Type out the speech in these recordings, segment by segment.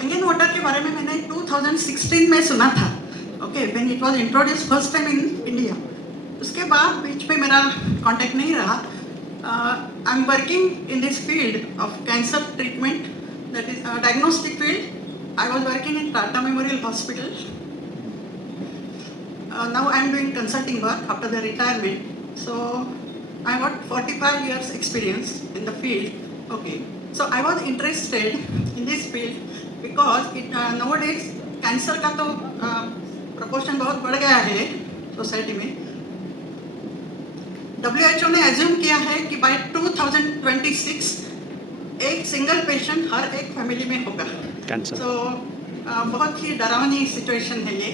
Kangen water के बारे में मैंने 2016 में सुना था, okay, when it was introduce first time in India. उसके बाद बीच में मेरा कांटेक्ट नहीं रहा। I am working in this field of cancer treatment, that is diagnostic field. I was working in Tata memorial hospital. Now I am doing consulting work after the retirement. So I got 45 years experience in the field. Okay. So I was interested in this field because nowadays cancer का तो proportion बहुत बढ़ गया है society में। WHO ने assume किया है कि by 2026 एक सिंगल पेशेंट हर एक फैमिली में होगा कैंसर। तो बहुत ही डरावनी सिचुएशन है ये।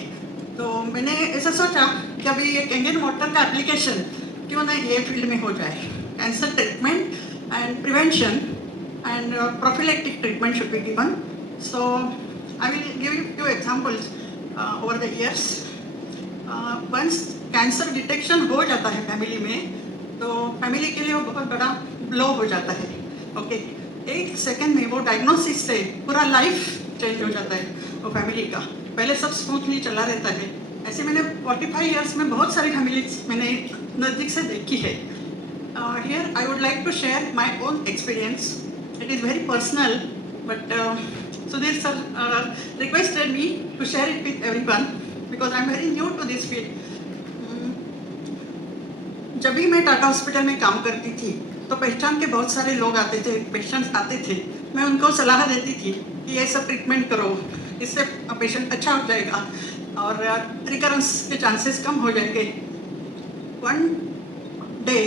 तो मैंने ऐसा सोचा कि अभी ये कैंगन वाटर का एप्लीकेशन क्यों ना ये फील्ड में हो जाए। Cancer treatment and prevention and prophylactic treatment should be given. So I will give you few examples over the years. Once cancer detection हो जाता है फैमिली में, तो फैमिली के लिए वो बहुत बड़ा ब्लो हो जाता है। ओके, एक सेकेंड में वो डायग्नोसिस से पूरा लाइफ चेंज हो जाता है वो फैमिली का। पहले सब स्मूथली चला रहता है। ऐसे मैंने 45 इयर्स में बहुत सारी फैमिलीज मैंने नज़दीक से देखी है। Here I would like to share my own experience. It is very personal, but Sudhir sir requested me to share it with everyone because I am very new to this field. जब भी मैं Tata hospital में काम करती थी तो पहचान के बहुत सारे लोग आते थे, पेशेंट्स आते थे। मैं उनको सलाह देती थी कि ये सब ट्रीटमेंट करो, इससे पेशेंट अच्छा हो जाएगा और रिकरेंस के चांसेस कम हो जाएंगे। One day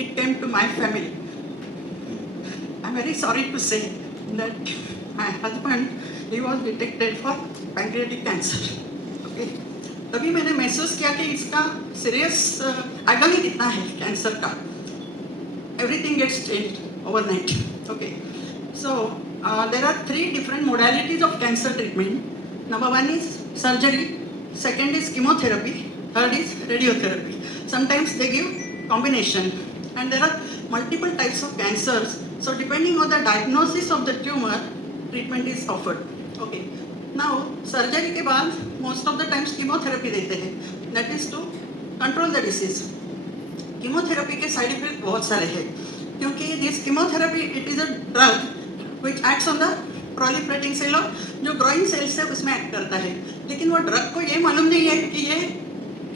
it came to my family. I am very sorry to say that my husband he was detected for pancreatic cancer. Okay, तभी मैंने महसूस किया कि इसका सीरियस एगनी कितना है कैंसर का। Everything gets changed overnight. Okay, so there are 3 different modalities of cancer treatment. Number 1 is surgery, second is chemotherapy, third is radiotherapy. Sometimes they give combination, and there are multiple types of cancers. So depending on the diagnosis of the tumor, treatment is offered. Okay. Now surgery के बाद most of the times chemotherapy देते हैं. That is to control the disease. Chemotherapy के side effects बहुत सारे हैं, क्योंकि this chemotherapy it is a drug which acts on the proliferating cell और जो growing cells है उसमें एक्ट करता है। लेकिन वो ड्रग को ये मालूम नहीं है कि ये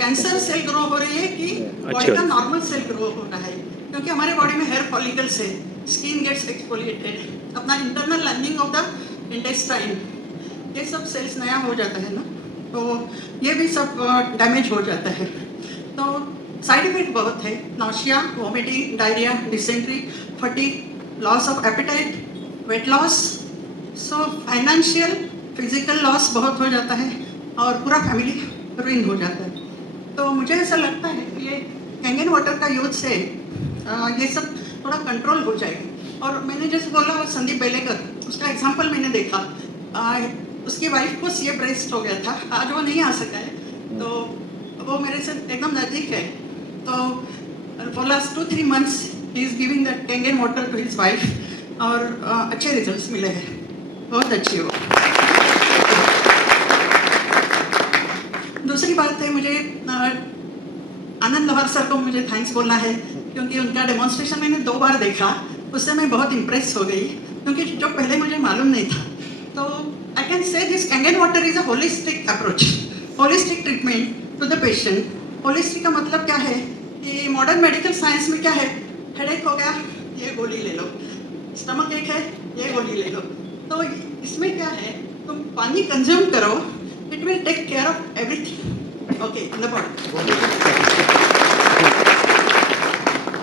कैंसर सेल ग्रो हो रही है कि बॉडी का नॉर्मल सेल ग्रो हो रहा है, क्योंकि हमारे बॉडी में हेयर फॉलिकल्स है, स्किन गेट्स एक्सफोलिएटेड, अपना internal lining of the intestine, ये सब सेल्स नया हो जाता है ना, तो ये भी सब डैमेज हो जाता है। तो साइड इफेक्ट बहुत है, nausea, vomiting, diarrhoea, dysentery, fatigue, loss of appetite, weight loss, so financial physical loss बहुत हो जाता है और पूरा फैमिली रुइन हो जाता है। तो मुझे ऐसा लगता है कि ये कैंगन वाटर का यूज से ये सब थोड़ा कंट्रोल हो जाएगा। और मैंने जैसे बोला वो संदीप बेलेकर, उसका एग्जांपल मैंने देखा। उसकी वाइफ को सीए ब्रेस्ट हो गया था, आज वो नहीं आ सका है, तो वो मेरे से एकदम नज़दीक है। तो for last 2-3 months he is giving that Kangen water to his wife और अच्छे रिजल्ट्स मिले हैं, बहुत अच्छी हो। दूसरी बात है, मुझे आनंद लहर सर को मुझे थैंक्स बोलना है, क्योंकि उनका डेमोन्स्ट्रेशन मैंने 2 बार देखा, उससे मैं बहुत इम्प्रेस हो गई, क्योंकि जो पहले मुझे मालूम नहीं था। तो I can say this Kangen water is a holistic approach, holistic treatment to the patient. Holistic का मतलब क्या है कि मॉडर्न मेडिकल साइंस में क्या है, हेडेक हो गया ये गोली ले लो, स्टमक एक है ये गोली ले लो। तो इसमें क्या है, तुम पानी कंज्यूम करो, it will take care of everything, okay, in the body.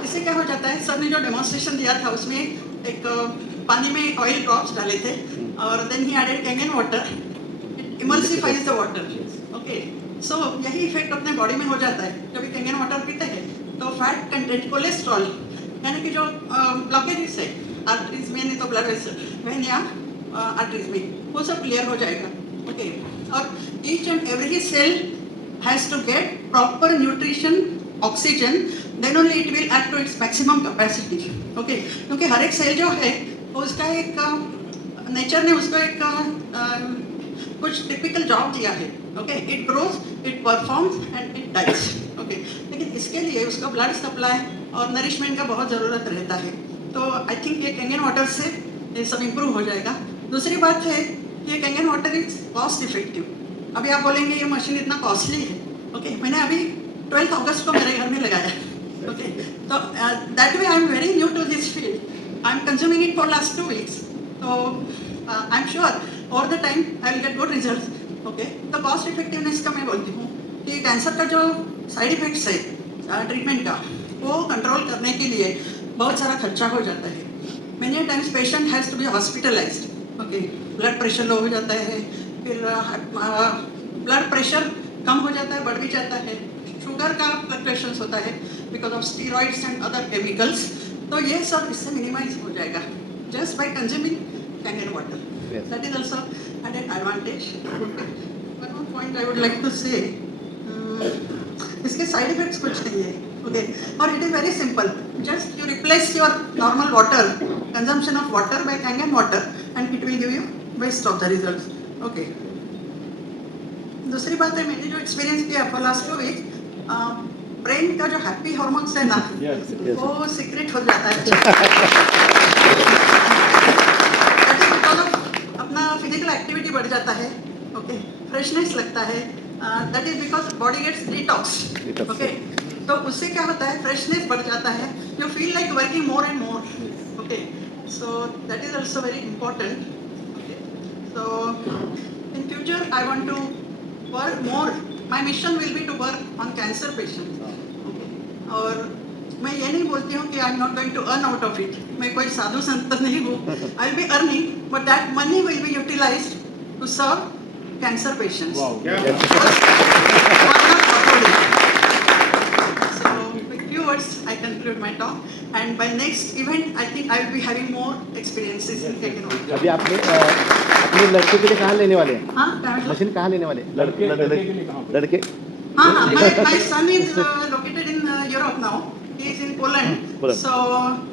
इससे क्या हो जाता है, सर ने जो डेमोन्स्ट्रेशन दिया था उसमें एक पानी में ऑयल ड्रॉप्स डाले थे और then he added Kangen water, it emulsifies the water. Okay, so यही इफेक्ट अपने बॉडी में हो जाता है जब कैंगन वाटर पीते हैं। तो फैट कंटेंट, कोलेस्ट्रॉल, यानी कि जो ब्लॉकेजेस है आर्टरीज में, नहीं तो ब्लड वेसल या आर्टरीज में, वो सब क्लियर हो जाएगा। ओके, और each and every cell has to get proper nutrition, oxygen, then only it will act to its maximum capacity. Okay, क्योंकि हर एक सेल जो है वो उसका एक नेचर ने उसको एक कुछ टिपिकल जॉब दिया है. Okay, it grows, it performs and it dies. Okay, लेकिन इसके लिए उसको ब्लड सप्लाई और नरिशमेंट का बहुत ज़रूरत रहता है. तो आई थिंक ये कैंगन वाटर से ये सब इम्प्रूव हो जाएगा. दूसरी बात है, ये Kangen water is cost effective. अभी आप बोलेंगे ये मशीन इतना कॉस्टली है. ओके, मैंने अभी 12 अगस्त को मेरे घर में लगाया. ओके, तो that way I am very new to this field. I am consuming it for last 2 weeks. तो I am sure all the time I will get good result. Okay, तो कॉस्ट इफेक्टिवनेस का मैं बोलती हूँ कि cancer का जो side effects है ट्रीटमेंट का, वो कंट्रोल करने के लिए बहुत सारा खर्चा हो जाता है. Many times patient has to be hospitalized. Okay, blood pressure low हो जाता है, फिर ब्लड प्रेशर कम हो जाता है, बढ़ भी जाता है. शुगर का फ्लक्चुएशंस होता है because of steroids and other chemicals. तो ये सब इससे मिनिमाइज हो जाएगा just by consuming Kangen water. That is also an advantage. One more point I would like to say, इसके साइड इफेक्ट्स कुछ नहीं है. ओके, और it is very simple. Just you replace your normal water consumption of water by Kangen water and it will give you best of the results. Okay, दूसरी बात है, मैंने जो एक्सपीरियंस किया फॉर लास्ट 2 weeks, ब्रेन का जो happy hormones है ना, वो सीक्रेट हो जाता है. अपना फिजिकल एक्टिविटी बढ़ जाता है. ओके, फ्रेशनेस लगता है. That is because body gets detox. Okay, तो उससे क्या होता है, फ्रेशनेस बढ़ जाता है. You feel like working more and more. Okay, so that is also very important. Okay, so in future I want to work more. My mission will be to work on cancer patients. Okay. और मैं ये नहीं बोलती हूँ कि I am not going to earn out of it. मैं कोई साधु संत नहीं हूँ. I will be earning, but that money will be utilized to serve cancer patients. Wow. Yeah. So with few words, I conclude my talk. And by next event, I think I will be having more experiences in taking on. अभी आपने अपने लड़के के लिए कहाँ लेने वाले हैं? हाँ, क्या मतलब? मशीन कहाँ लेने वाले हैं? लड़के हाँ, my son is located in Europe now. He is in Poland. Poland. So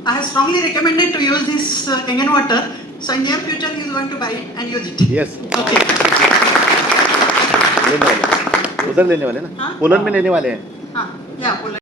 I have strongly recommended to use this Kangen water. So in near future he is going to buy it and use it. Yes Okay. लेने वाले हैं। उधर लेने वाले हैं ना, हाँ? Poland में लेने वाले हैं. हाँ, yeah, Poland.